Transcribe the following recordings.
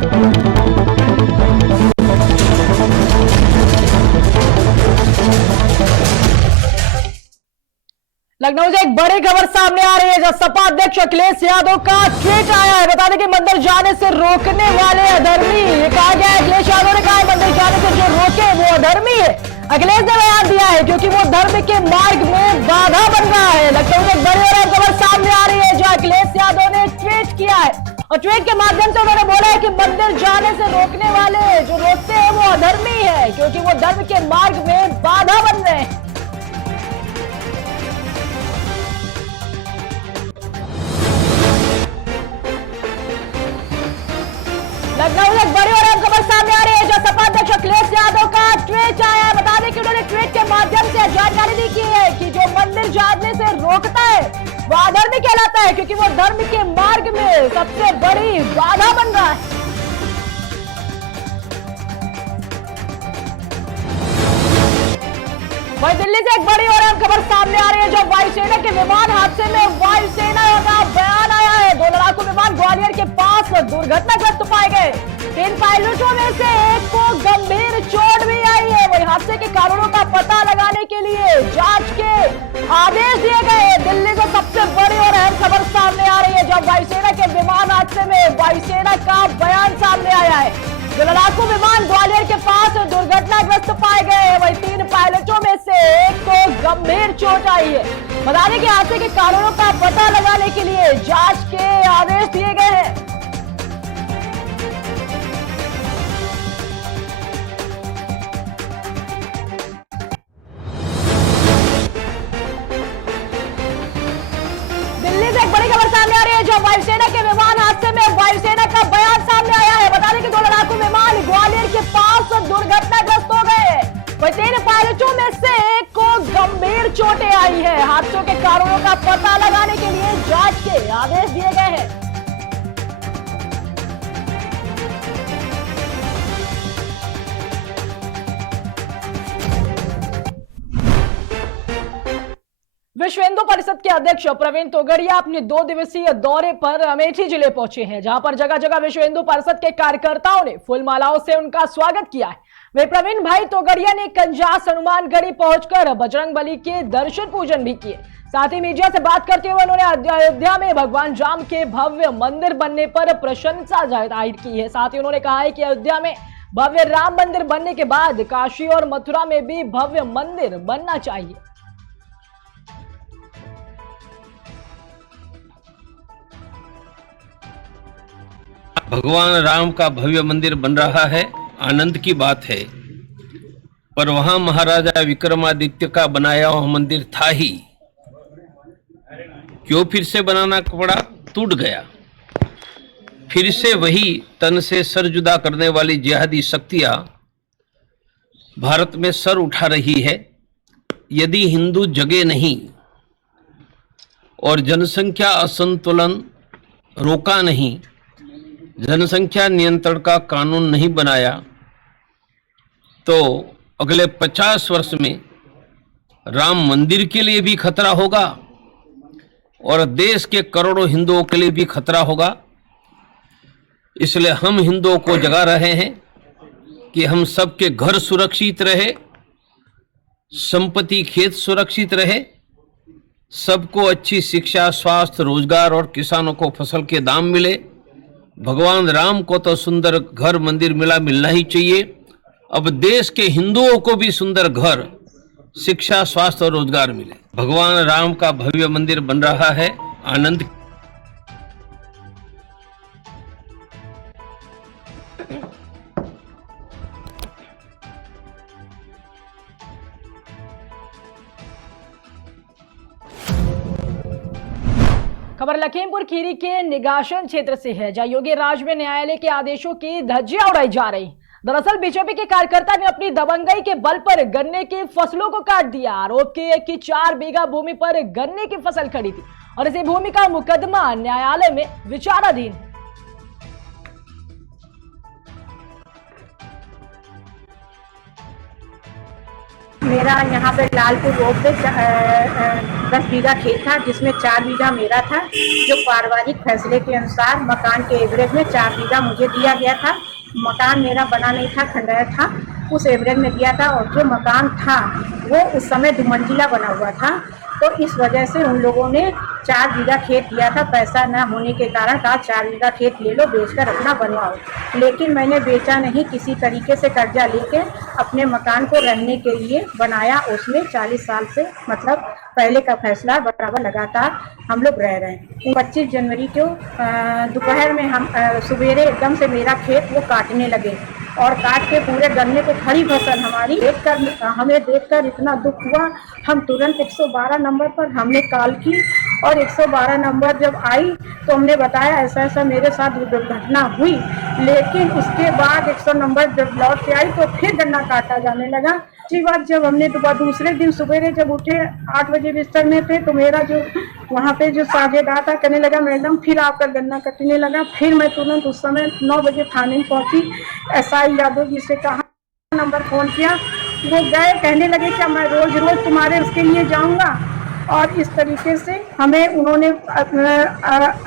लखनऊ से एक बड़ी खबर सामने आ रही है, जब सपा अध्यक्ष अखिलेश यादव का ट्वीट आया है। बता दें कि मंदिर जाने से रोकने वाले अधर्मी, ये कहा गया है, अखिलेश यादव ने कहा है मंदिर जाने से जो रोके वो अधर्मी है। अखिलेश ने बयान दिया है क्योंकि वो धर्म के मार्ग में बाधा बन रहा है। लखनऊ में एक बड़ी और खबर सामने आ रही है, जो अखिलेश यादव ने ट्वीट किया है और ट्वीट के माध्यम से उन्होंने बोला है कि मंदिर जाने से रोकने वाले जो रोकते हैं वो अधर्मी है, क्योंकि वो धर्म के मार्ग में बाधा बन रहे हैं। लखनऊ में एक बड़ी और अहम खबर सामने आ रही है, जो सपा अध्यक्ष अखिलेश यादव का ट्वीट आया है। बता दें कि उन्होंने ट्वीट के माध्यम से जानकारी दी की है कि जो मंदिर जाने से रोकता है वो अधर्मी कहलाता है, क्योंकि वो धर्म के मार्ग में सबसे बड़ी बाधा बन रहा है। वहीं दिल्ली से एक बड़ी और अहम खबर सामने आ रही है, जो वायुसेना के विमान हादसे में वायुसेना का बयान आया है। 2 लड़ाकू विमान ग्वालियर के पास दुर्घटनाग्रस्त पाए गए। 3 पायलटों में से एक को गंभीर चोट भी आई है। वही हादसे के कारणों का पता लगाने के लिए जांच के आदेश दिए गए। दिल्ली से सबसे बड़ी और अहम खबर सामने आ रही है, जब वायुसेना के विमान हादसे में वायुसेना का बयान सामने आया है। 2 लड़ाकू विमान ग्वालियर के पास दुर्घटनाग्रस्त पाए गए। वही 3 पायलटों में से एक को गंभीर चोट आई है। बता दें कि हादसे के कारणों का पता लगाने के लिए जांच के आदेश दिए गए हैं। दिल्ली से एक बड़ी खबर सामने आ रही है, जो वायुसेना के विमान हादसे में वायुसेना का बयान सामने आया है। बता दें कि 2 लड़ाकू विमान ग्वालियर के पास दुर्घटनाग्रस्त हो गए। वही 3 पायलटों में से एक को गंभीर चोटें आई है। हादसों के कारणों का पता लगाने के लिए जांच के आदेश दिए गए हैं। विश्व हिंदू परिषद के अध्यक्ष प्रवीण तोगड़िया अपने 2 दिवसीय दौरे पर अमेठी जिले पहुंचे हैं, जहां पर जगह जगह विश्व हिंदू परिषद के कार्यकर्ताओं ने फूल मालाओं से उनका स्वागत किया है। वे प्रवीण भाई तोगड़िया ने कंजास हनुमानगढ़ी पहुंचकर बजरंगबली के दर्शन पूजन भी किए। साथ ही मीडिया से बात करते हुए उन्होंने अयोध्या में भगवान राम के भव्य मंदिर बनने पर प्रशंसा जाहिर की है। साथ ही उन्होंने कहा है कि अयोध्या में भव्य राम मंदिर बनने के बाद काशी और मथुरा में भी भव्य मंदिर बनना चाहिए। भगवान राम का भव्य मंदिर बन रहा है, आनंद की बात है। पर वहां महाराजा विक्रमादित्य का बनाया हुआ मंदिर था ही, क्यों फिर से बनाना पड़ा? टूट गया। फिर से वही तन से सर जुदा करने वाली जिहादी शक्तियां भारत में सर उठा रही है। यदि हिंदू जगे नहीं और जनसंख्या असंतुलन रोका नहीं, जनसंख्या नियंत्रण का कानून नहीं बनाया, तो अगले 50 वर्ष में राम मंदिर के लिए भी खतरा होगा और देश के करोड़ों हिंदुओं के लिए भी खतरा होगा। इसलिए हम हिंदुओं को जगा रहे हैं कि हम सबके घर सुरक्षित रहे, संपत्ति खेत सुरक्षित रहे, सबको अच्छी शिक्षा, स्वास्थ्य, रोजगार और किसानों को फसल के दाम मिले। भगवान राम को तो सुंदर घर मंदिर मिलना ही चाहिए। अब देश के हिंदुओं को भी सुंदर घर, शिक्षा, स्वास्थ्य और रोजगार मिले। भगवान राम का भव्य मंदिर बन रहा है, आनंद। खबर लखीमपुर खीरी के निगाशन क्षेत्र से है, जहां योगी राज में न्यायालय के आदेशों की धज्जियां उड़ाई जा रही। दरअसल बीजेपी के कार्यकर्ता ने अपनी दबंगई के बल पर गन्ने की फसलों को काट दिया। आरोप किए कि 4 बीघा भूमि पर गन्ने की फसल खड़ी थी और इसी भूमि का मुकदमा न्यायालय में विचाराधीन है। मेरा यहाँ पे लालपुर रोड पे 10 बीघा खेत था, जिसमें 4 बीघा मेरा था, जो पारिवारिक फैसले के अनुसार मकान के एवरेज में 4 बीघा मुझे दिया गया था। मकान मेरा बना नहीं था, खंडहर था, उस एवरेज में दिया था। और जो मकान था वो उस समय 2 मंजिला बना हुआ था, तो इस वजह से उन लोगों ने 4 बीघा खेत दिया था। पैसा न होने के कारण कहा 4 बीघा खेत ले लो, बेचकर अपना बनवाओ। लेकिन मैंने बेचा नहीं, किसी तरीके से कर्जा लेके अपने मकान को रहने के लिए बनाया। उसमें 40 साल से मतलब पहले का फैसला बराबर लगातार हम लोग रह रहे हैं। 25 जनवरी को दोपहर में हम सवेरे एकदम से मेरा खेत वो काटने लगे, और काट के पूरे गन्ने को खड़ी फसल हमारी हमें देखकर इतना दुख हुआ। हम तुरंत 112 नंबर पर हमने कॉल की, और 112 नंबर जब आई तो हमने बताया ऐसा ऐसा मेरे साथ दुर्घटना हुई। लेकिन उसके बाद 100 नंबर जब लौट के आई तो फिर गन्ना काटा जाने लगा। दूसरी बात, जब हमने दूसरे दिन सवेरे जब उठे 8 बजे बिस्तर में थे, तो मेरा जो वहाँ पे जो साझेदार था कहने लगा मैडम फिर आपका गन्ना कटने लगा। फिर मैं तुरंत उस समय 9 बजे थाने में पहुँची। SI यादव जी से कहा, नंबर फ़ोन किया, वो गए, कहने लगे क्या मैं रोज़ रोज़ तुम्हारे उसके लिए जाऊँगा। और इस तरीके से हमें उन्होंने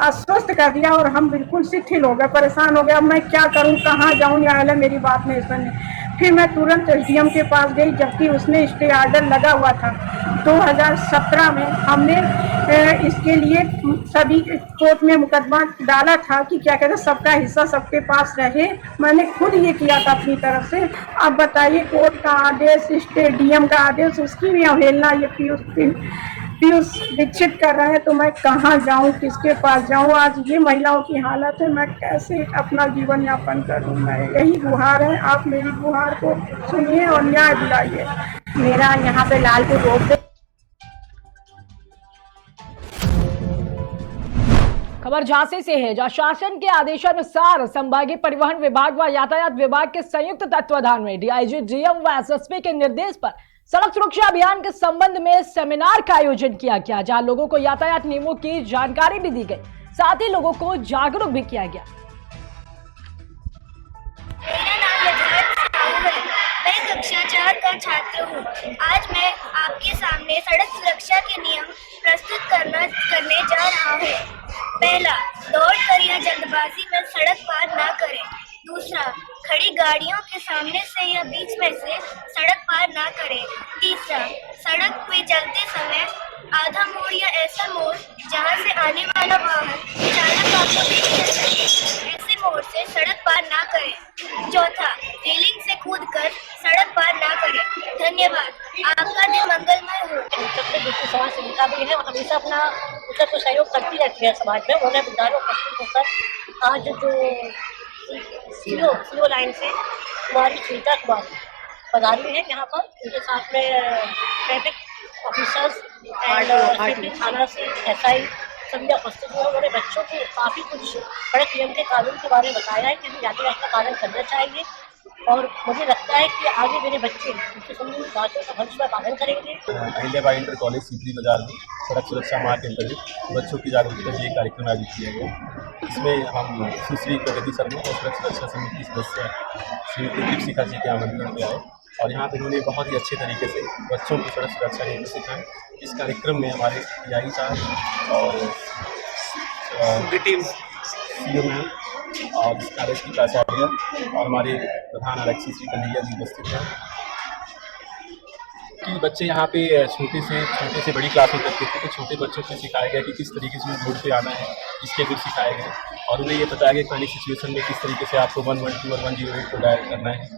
आश्वस्त कर दिया, और हम बिल्कुल शिथिल हो गए, परेशान हो गए। अब मैं क्या करूं, कहाँ जाऊं, न्यायालय मेरी बात नहीं सुने। फिर मैं तुरंत SDM के पास गई, जबकि उसने स्टे ऑर्डर लगा हुआ था। 2017 में हमने इसके लिए सभी कोर्ट में मुकदमा डाला था कि क्या कहते हैं सबका हिस्सा सबके पास रहे। मैंने खुद ये किया था अपनी तरफ से। अब बताइए, कोर्ट का आदेश, स्टे DM का आदेश, उसकी भी अवहेलना ये पीयूष दीक्षित कर रहे हैं। तो मैं कहाँ जाऊँ, किसके पास जाऊँ? आज ये महिलाओं की हालत है, मैं कैसे अपना जीवन यापन करूँ? मैं यही गुहार है, आप मेरी गुहार को सुनिए और न्याय दिलाइए। मेरा यहाँ पे लालपुर रोड पे। खबर झांसी से है, जहां शासन के आदेशानुसार संभागीय परिवहन विभाग व यातायात विभाग के संयुक्त तत्वाधान में DIG, DM व SSP के निर्देश पर सड़क सुरक्षा अभियान के संबंध में सेमिनार का आयोजन किया गया, जहां लोगों को यातायात नियमों की जानकारी भी दी गई, साथ ही लोगों को जागरूक भी किया गया। मेरा नाम यथार्थ है, मैं कक्षा 4 का छात्र हूँ। आज मैं आपके सामने सड़क सुरक्षा के नियम प्रस्तुत करने जा रहा हूँ। पहला, दौड़कर या जल्दबाजी में सड़क पार ना करें। दूसरा, खड़ी गाड़ियों के सामने से या बीच में से सड़क पार ना करें। तीसरा, सड़क पे चलते समय आधा मोड़ या ऐसा मोड़ जहां से आने वाला वाहन चालक आपको देख न सके, ऐसे मोड़ से सड़क पार ना करें। चौथा, रेलिंग से कूदकर सड़क पार ना करें। धन्यवाद, आपका दिन मंगलमय हो। समाज सेविका भी है और हमेशा अपना तो सहयोग करती रहती है समाज में। उन्हें विद्यालयों उपस्थित होकर आज जो सीओ लाइन से हमारी सुनीता कुमार पधारी है यहाँ पर, उनके साथ में ट्रैफिक ऑफिसर्स एंड थाना से SI सभी उपस्थित हुए। उन्होंने बच्चों को काफ़ी कुछ सड़क नियम के कानून के बारे में बताया है कि हमें यातायात का पालन करना चाहिए, और मुझे लगता है कि आगे मेरे बच्चे उनकी सभी बातों का भविष्य में पालन करेंगे। अहिल्याबाई इंटर कॉलेज सीपरी बाजार में सड़क सुरक्षा माह के अंतर्गत बच्चों की जागरूकता के लिए कार्यक्रम आयोजित किया गया। इसमें हम सुश्री प्रगति शर्मा और सड़क सुरक्षा समिति की सदस्य श्रीमती दीपशिखा जी के आमंत्रण पर आए, और यहाँ पर उन्होंने बहुत ही अच्छे तरीके से बच्चों को सड़क सुरक्षा के लिए सिखाएं। इस कार्यक्रम में हमारे PI साहब और CO मैम और इस कॉलेज की प्राचार्य और हमारे प्रधान आरक्षी श्री कन्हैया जी उपस्थित हैं। कि बच्चे यहाँ पे छोटे से बड़ी क्लास में करते थे, तो छोटे बच्चों को सिखाया गया कि किस तरीके से रोड पे आना है, इसके भी सिखाया गया, और उन्हें ये बताया गया पैनिक सिचुएशन में किस तरीके से आपको 112 और 108 को डायल करना है,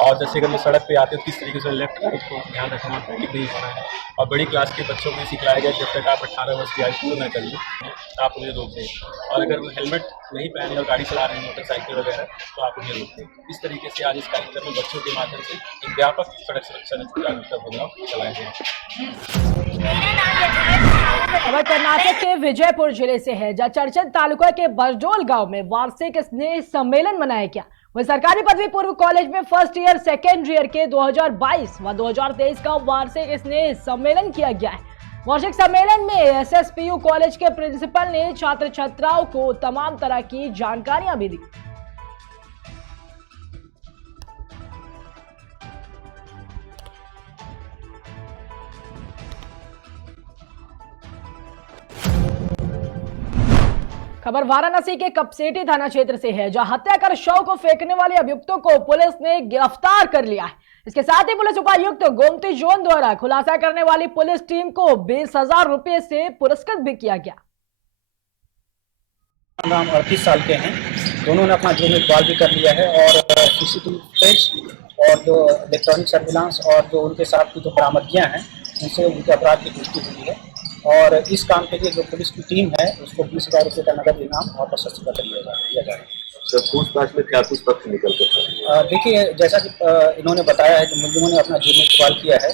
और जैसे अगर वो सड़क पे आते हो किस तरीके से लेफ्ट राइट को ध्यान रखना, पैनिक नहीं होना है। और बड़ी क्लास के बच्चों को सिखाया गया जब तक आप 18 वर्ष की आयु पूर्ण न करिए आप उन्हें रोक दें, और अगर वो हेलमेट नहीं पहने और गाड़ी चला रहे हैं मोटरसाइकिल वगैरह तो आप उन्हें रोक दें। इस तरीके से आज इस कार्यक्रम में बच्चों के माध्यम से एक व्यापक सड़क सुरक्षा जागरूकता प्रोग्राम चलाया गया। खबर कर्नाटक के विजयपुर जिले से है, जहां चर्चित तालुका के बरजोल गांव में वार्षिक स्नेह सम्मेलन मनाया गया। वह सरकारी पदवी पूर्व कॉलेज में फर्स्ट ईयर सेकेंड ईयर के 2022 व 2023 का वार्षिक स्नेह सम्मेलन किया गया है। वार्षिक सम्मेलन में SSPU कॉलेज के प्रिंसिपल ने छात्र छात्राओं को तमाम तरह की जानकारियां भी दी। खबर वाराणसी के कपसेटी थाना क्षेत्र से है, जहां हत्या कर शव को फेंकने वाले अभियुक्तों को पुलिस ने गिरफ्तार कर लिया है। इसके साथ ही पुलिस उपायुक्त गोमती जोन द्वारा खुलासा करने वाली पुलिस टीम को 20,000 रुपए से पुरस्कृत भी किया गया। नाम 38 साल के हैं, दोनों ने अपना जुर्म इकबाल भी कर लिया है और सीसीटीवी फुटेज और जो इलेक्ट्रॉनिक सर्विलांस और जो उनके साथ की जो बरामदगियाँ हैं उनसे उनके अपराध की पुष्टि हुई है और इस काम के लिए जो पुलिस की टीम है उसको 20,000 रुपये का नगद इनाम और प्रशस्ति पत्र दिया जाएगा। सर पूछताछ में क्या कुछ तथ्य निकल कर देखिए, जैसा कि इन्होंने बताया है कि मुलजिमों ने अपना जुर्म इकबाल किया है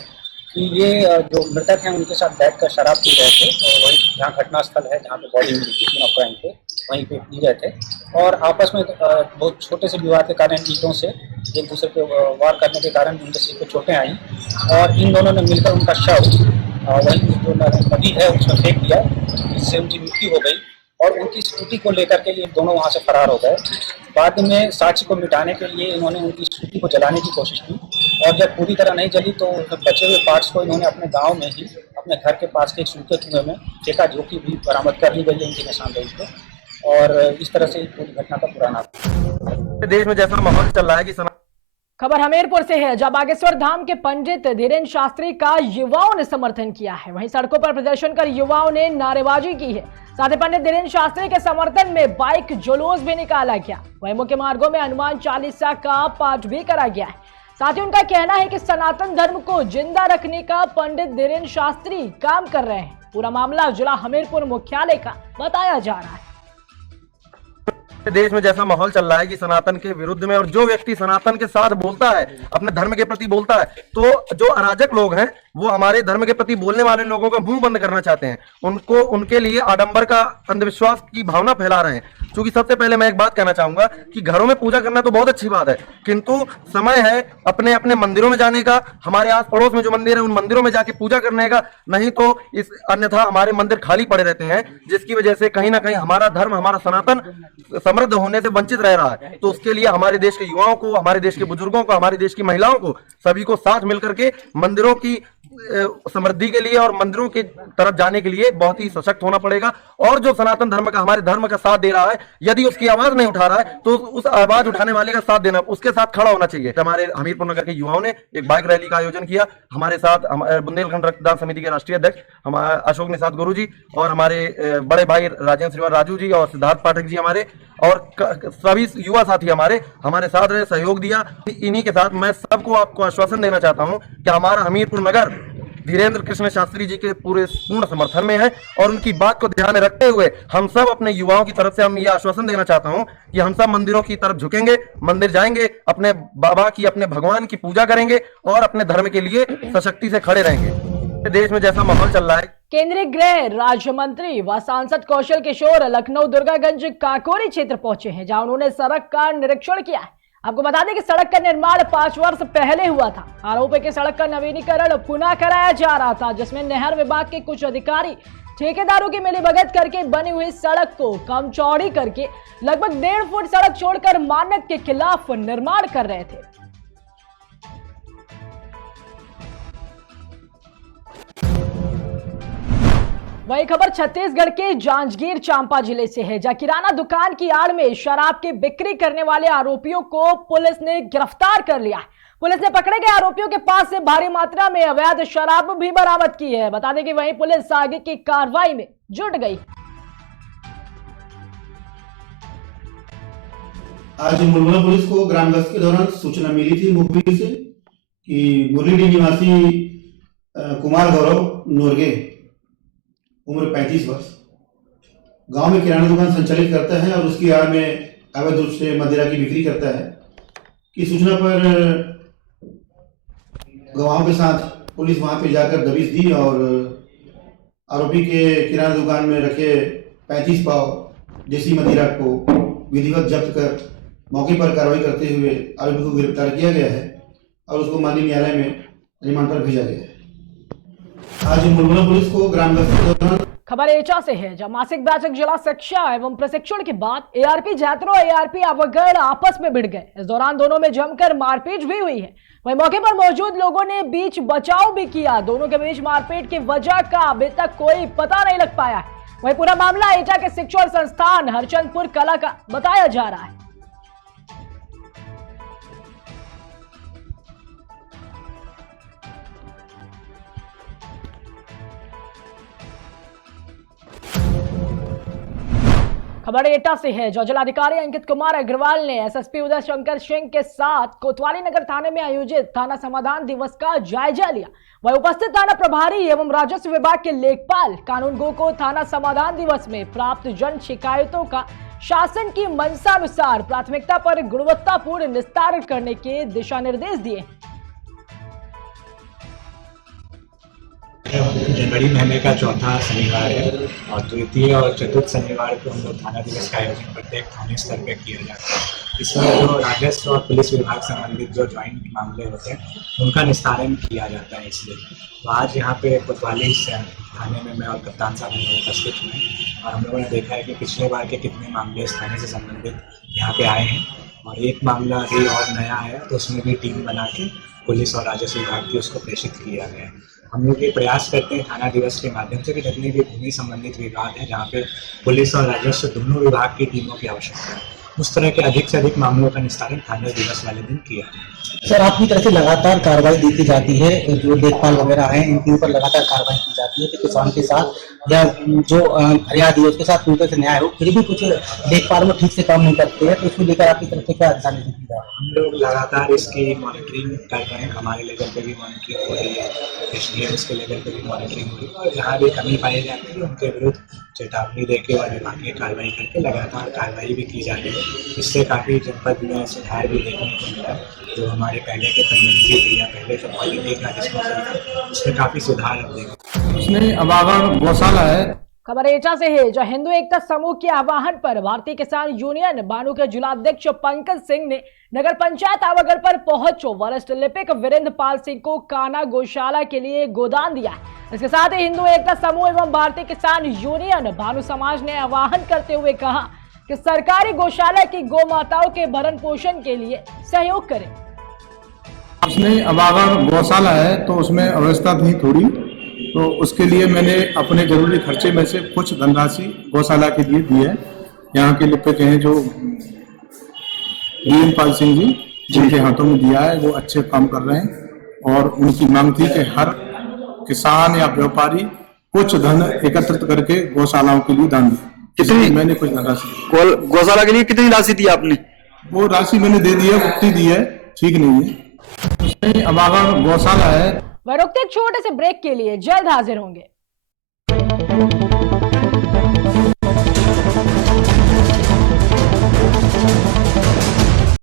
कि ये जो मृतक हैं उनके साथ बैठकर शराब पी रहे थे और वही जहाँ घटनास्थल है जहाँ पे बॉडी मिली थी सीन ऑफ क्राइम पे वहीं पे पी रहे थे और आपस में बहुत छोटे से विवाद के कारण ईंटों से एक दूसरे पे वार करने के कारण उनके सिर पे चोटें आई और इन दोनों ने मिलकर उनका शव वही जो नदी है उसमें फेंक दिया, जिससे उनकी मृत्यु हो गई और उनकी स्कूटी को लेकर के ये दोनों वहाँ से फरार हो गए। बाद में साक्ष्य को मिटाने के लिए इन्होंने उनकी स्कूटी को जलाने की कोशिश की और जब पूरी तरह नहीं जली तो बचे हुए पार्ट्स को इन्होंने अपने गांव में ही अपने घर के पास के एक सूखे कुएं में फेंका, जो कि भी बरामद कर ली गई है इनकी निशानदेही पे और इस तरह से पूरी घटना का पुराना देश में जैसा माहौल चल रहा है कि खबर हमीरपुर से है, जब बागेश्वर धाम के पंडित धीरेन्द्र शास्त्री का युवाओं ने समर्थन किया है। वहीं सड़कों पर प्रदर्शन कर युवाओं ने नारेबाजी की है। साथ ही पंडित धीरेन्द्र शास्त्री के समर्थन में बाइक जुलूस भी निकाला गया। वहीं मुख्य मार्गों में हनुमान चालीसा का पाठ भी करा गया है। साथ ही उनका कहना है कि सनातन धर्म को जिंदा रखने का पंडित धीरेन्द्र शास्त्री काम कर रहे हैं। पूरा मामला जिला हमीरपुर मुख्यालय का बताया जा रहा है। देश में जैसा माहौल चल रहा है कि सनातन के विरुद्ध में और जो व्यक्ति सनातन के साथ बोलता है, अपने धर्म के प्रति बोलता है, तो जो अराजक लोग हैं वो हमारे धर्म के प्रति बोलने वाले लोगों का मुंह बंद करना चाहते हैं। उनको उनके लिए आडंबर का अंधविश्वास की भावना फैला रहे हैं। क्योंकि सबसे पहले मैं एक बात कहना चाहूंगा कि घरों में पूजा करना तो बहुत अच्छी बात है, किंतु समय है अपने अपने मंदिरों में जाने का, हमारे आस पड़ोस में जो मंदिर है उन मंदिरों में जाके पूजा करने का। नहीं तो इस अन्यथा हमारे मंदिर खाली पड़े रहते हैं, जिसकी वजह से कहीं ना कहीं हमारा धर्म, हमारा सनातन समृद्ध होने से वंचित रह रहा है। तो उसके लिए हमारे देश के युवाओं को, हमारे देश के बुजुर्गों को, हमारे देश की महिलाओं को, सभी को साथ मिलकर के मंदिरों की समृद्धि के लिए और मंदिरों की तरफ जाने के लिए बहुत ही सशक्त होना पड़ेगा। और जो सनातन धर्म का, हमारे धर्म का साथ दे रहा है, यदि उसकी आवाज नहीं उठा रहा है तो उस आवाज उठाने वाले का साथ देना, उसके साथ खड़ा होना चाहिए। हमारे हमीरपुर नगर के युवाओं ने एक बाइक रैली का आयोजन किया। हमारे साथ बुंदेलखंड रक्तदान समिति के राष्ट्रीय अध्यक्ष हमारे अशोक निषाद गुरु जी और हमारे बड़े भाई राजेंद्र श्रीवार राजू जी और सिद्धार्थ पाठक जी हमारे और सभी युवा साथी हमारे साथ रहे, सहयोग दिया। इन्हीं के साथ मैं सबको आपको आश्वासन देना चाहता हूं कि हमारा हमीरपुर नगर धीरेन्द्र कृष्ण शास्त्री जी के पूरे पूर्ण समर्थन में है और उनकी बात को ध्यान में रखते हुए हम सब अपने युवाओं की तरफ से हम ये आश्वासन देना चाहता हूं कि हम सब मंदिरों की तरफ झुकेंगे, मंदिर जाएंगे, अपने बाबा की, अपने भगवान की पूजा करेंगे और अपने धर्म के लिए सशक्ति से खड़े रहेंगे। देश में जैसा माहौल चल रहा है, केंद्रीय गृह राज्य मंत्री व सांसद कौशल किशोर लखनऊ दुर्गागंज काकोरी क्षेत्र पहुंचे हैं, जहां उन्होंने सड़क का निरीक्षण किया है। आपको बता दें कि सड़क का निर्माण 5 वर्ष पहले हुआ था। आरोप है कि सड़क का नवीनीकरण पुनः कराया जा रहा था, जिसमें नहर विभाग के कुछ अधिकारी ठेकेदारों की मिलीभगत करके बनी हुई सड़क को कम चौड़ी करके लगभग 1.5 फुट सड़क छोड़कर मानक के खिलाफ निर्माण कर रहे थे। वही खबर छत्तीसगढ़ के जांजगीर चांपा जिले से है, जहां किराना दुकान की आड़ में शराब की बिक्री करने वाले आरोपियों को पुलिस ने गिरफ्तार कर लिया है। पुलिस ने पकड़े गए आरोपियों के पास से भारी मात्रा में अवैध शराब भी बरामद की है। बता दें कि वहीं पुलिस आगे की कार्रवाई में जुट गई। आज मुलमुला पुलिस को ग्राम गश्त के दौरान सूचना मिली थी मुखबिर से कि मुरलीडी निवासी कुमार गौरव नोरगे उम्र 35 वर्ष गांव में किराना दुकान संचालित करता है और उसकी आड़ में अवैध रूप से मदिरा की बिक्री करता है की सूचना पर गवाहों के साथ पुलिस वहां पे जाकर दबिश दी और आरोपी के किराना दुकान में रखे 35 पाव देसी मदिरा को विधिवत जब्त कर मौके पर कार्रवाई करते हुए आरोपी को गिरफ्तार किया गया है और उसको माननीय न्यायालय में रिमांड पर भेजा गया है। आज मुलमुला पुलिस को ग्राम गश्त के दौरान खबर एचा से है, जब मासिक बैठक जिला शिक्षा एवं प्रशिक्षण के बाद एआरपी जैतरो और एआरपी अवगढ़ आपस में भिड़ गए। इस दौरान दोनों में जमकर मारपीट भी हुई है। वहीं मौके पर मौजूद लोगों ने बीच बचाव भी किया। दोनों के बीच मारपीट की वजह का अभी तक कोई पता नहीं लग पाया है। वहीं पूरा मामला एटा के शिक्षण संस्थान हरचंदपुर कला का बताया जा रहा है। खबर एटा से है, जो जिलाधिकारी अंकित कुमार अग्रवाल ने एसएसपी उदय शंकर सिंह के साथ कोतवाली नगर थाने में आयोजित थाना समाधान दिवस का जायजा लिया। वह उपस्थित थाना प्रभारी एवं राजस्व विभाग के लेखपाल कानून गो को थाना समाधान दिवस में प्राप्त जन शिकायतों का शासन की मंशानुसार प्राथमिकता पर गुणवत्तापूर्ण निस्तारण करने के दिशा निर्देश दिए। जनवरी महीने का चौथा शनिवार है और द्वितीय और चतुर्थ शनिवार को हम लोग थाना दिवस का आयोजन प्रत्येक थाने स्तर पर किया जाता है। इसमें जो राजस्व और पुलिस विभाग संबंधित जो ज्वाइंट मामले होते हैं उनका निस्तारण किया जाता है। इसलिए तो आज यहाँ पे कोतवाली थाने में मैं और कप्तान साहब हम उपस्थित हुए और हम लोगों ने देखा है कि पिछले बार के कितने मामले इस थाने से संबंधित यहाँ पे आए हैं और एक मामला अभी और नया आया तो उसमें भी टीम बना के पुलिस और राजस्व विभाग की उसको प्रेषित किया गया है। हम लोग ये प्रयास करते हैं थाना दिवस के माध्यम से कि जितने भी भूमि संबंधित विभाग हैं जहाँ पे पुलिस और राजस्व दोनों विभाग की टीमों की आवश्यकता है, उस तरह के अधिक से अधिक मामलों का निस्तारण थाना दिवस वाले दिन किया जाए। सर, आपकी तरफ से लगातार कार्रवाई देखी जाती है, जो लेखपाल वगैरह हैं इनके ऊपर लगातार कार्रवाई की जाती है कि किसान के साथ या जो फरियादी है उसके साथ पूरी तरह से न्याय हो, फिर भी कुछ लेखपाल में ठीक से काम नहीं करते हैं, तो इसको लेकर आपकी तरफ से क्या दिशा निर्देश दी जा रहा है? हम लोग लगातार इसकी मॉनिटरिंग कर रहे हैं, हमारे लेवल पे भी मॉनिटरिंग हो रही है, एसडीएम के लेवल पे भी मॉनिटरिंग हो रही है और जहाँ भी कमी पाई जाती है उनके विरुद्ध चेतावनी देके और विभागीय कार्रवाई करके लगातार कार्रवाई भी की जा रही है। इससे काफ़ी जनपद में सुधार भी देखने को मिला। जो हमारे पहले के तकनीकी थे या पहले जो क्वालिटी का डिस्पोजल था उसमें काफ़ी सुधार अब देखा। उसमें अबागढ़ गौशाला है। खबर एटा से है, जो हिंदू एकता समूह के आह्वान पर भारतीय किसान यूनियन बानू के जिलाध्यक्ष पंकज सिंह ने नगर पंचायत आवागढ़ पर पहुंच वरिष्ठ लिपिक वीरेंद्र पाल सिंह को काना गौशाला के लिए गोदान दिया है। इसके साथ ही हिंदू एकता समूह एवं भारतीय किसान यूनियन भानु समाज ने आह्वान करते हुए कहा कि सरकारी गौशाला की गौ माताओं के भरण पोषण के लिए सहयोग करें। उसमें अबागढ़ गौशाला है तो उसमें अव्यवस्था थी थोड़ी, तो उसके लिए मैंने अपने जरूरी खर्चे में से कुछ धनराशि गौशाला के लिए दी है। यहाँ के लिपिक हैं जो वीरेंद्र पाल सिंह जी, जिनके हाथों में दिया है, वो अच्छे काम कर रहे हैं और उनकी मांग थी कि हर किसान या व्यापारी कुछ धन एकत्रित करके गौशालाओं के लिए दान दिया। कितनी? मैंने कुछ धनराशि गौशाला के लिए कितनी राशि दी आपने? वो राशि मैंने दे दी है, उतनी दी है, ठीक नहीं है। उसमें अबागढ़ गौशाला है। वह रुकते एक छोटे से ब्रेक के लिए जल्द हाजिर होंगे।